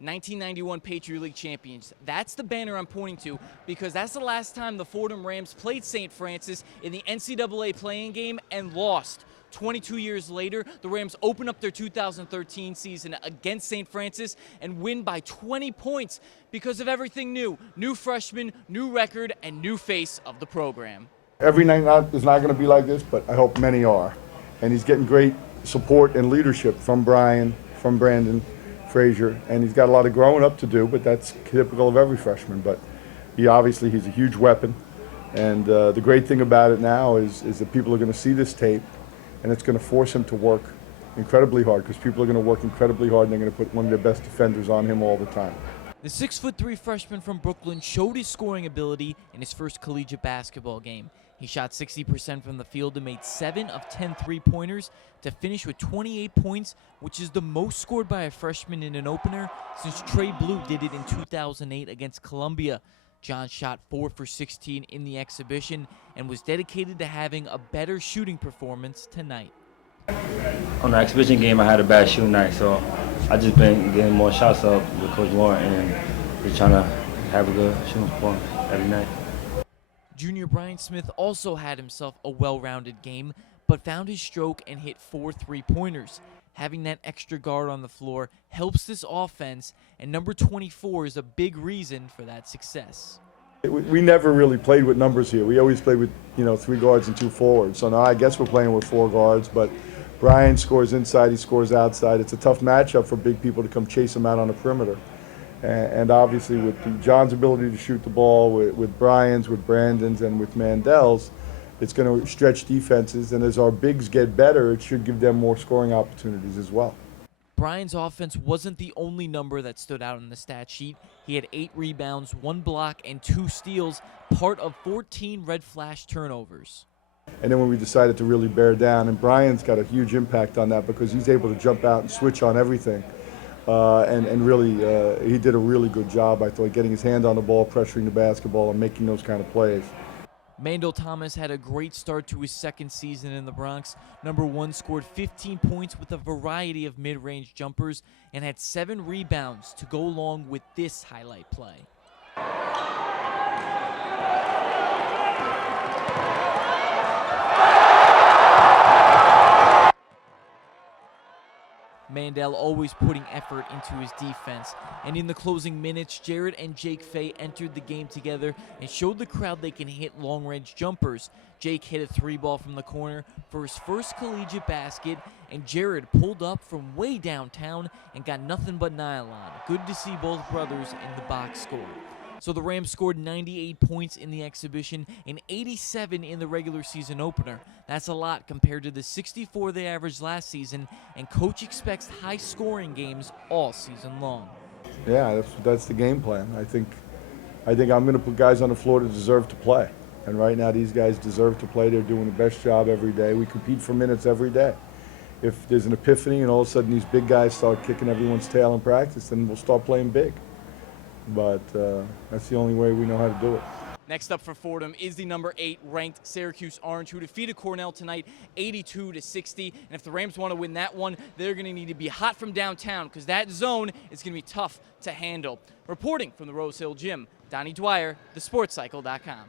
1991 Patriot League champions. That's the banner I'm pointing to because that's the last time the Fordham Rams played St. Francis in the NCAA playing game and lost. 22 years later, the Rams open up their 2013 season against St. Francis and win by 20 points because of everything new. New freshman, new record, and new face of the program. Every night is not going to be like this, but I hope many are. And he's getting great support and leadership from Brian, from Brandon Frazier, and he's got a lot of growing up to do, but that's typical of every freshman. But he's a huge weapon, and the great thing about it now is that people are going to see this tape, and it's going to force him to work incredibly hard because people are going to work incredibly hard, and they're going to put one of their best defenders on him all the time. The 6'3" freshman from Brooklyn showed his scoring ability in his first collegiate basketball game. He shot 60% from the field and made 7 of 10 three-pointers to finish with 28 points, which is the most scored by a freshman in an opener since Trey Blue did it in 2008 against Columbia. Jon shot 4 for 16 in the exhibition and was dedicated to having a better shooting performance tonight. On the exhibition game, I had a bad shooting night, so I just been getting more shots up with Coach Warren and just trying to have a good shooting performance every night. Junior Bryan Smith also had himself a well-rounded game, but found his stroke and hit 4 three-pointers. Having that extra guard on the floor helps this offense, and number 24 is a big reason for that success. We never really played with numbers here. We always played with 3 guards and 2 forwards. So now I guess we're playing with 4 guards, but Brian scores inside, he scores outside. It's a tough matchup for big people to come chase him out on the perimeter. And obviously with John's ability to shoot the ball, with Brian's, with Brandon's, and with Mandel's, it's going to stretch defenses. And as our bigs get better, it should give them more scoring opportunities as well. Brian's offense wasn't the only number that stood out in the stat sheet. He had 8 rebounds, 1 block, and 2 steals, part of 14 red flash turnovers. And then when we decided to really bear down, and Brian's got a huge impact on that because he's able to jump out and switch on everything. And really, he did a really good job, I thought, getting his hand on the ball, pressuring the basketball, and making those kind of plays. Mandel Thomas had a great start to his second season in the Bronx. Number 1 scored 15 points with a variety of mid-range jumpers and had 7 rebounds to go along with this highlight play. Mandel always putting effort into his defense. And in the closing minutes, Jared and Jake Fay entered the game together and showed the crowd they can hit long-range jumpers. Jake hit a 3-ball from the corner for his first collegiate basket, and Jared pulled up from way downtown and got nothing but nylon. Good to see both brothers in the box score. So the Rams scored 98 points in the exhibition and 87 in the regular season opener. That's a lot compared to the 64 they averaged last season, and Coach expects high-scoring games all season long. Yeah, that's the game plan. I think I'm going to put guys on the floor that deserve to play. And right now these guys deserve to play. They're doing the best job every day. We compete for minutes every day. If there's an epiphany and all of a sudden these big guys start kicking everyone's tail in practice, then we'll start playing big. But that's the only way we know how to do it. Next up for Fordham is the number 8 ranked Syracuse Orange, who defeated Cornell tonight 82-60. And if the Rams want to win that one, they're going to need to be hot from downtown because that zone is going to be tough to handle. Reporting from the Rose Hill Gym, Donnie Dwyer, thesportscycle.com.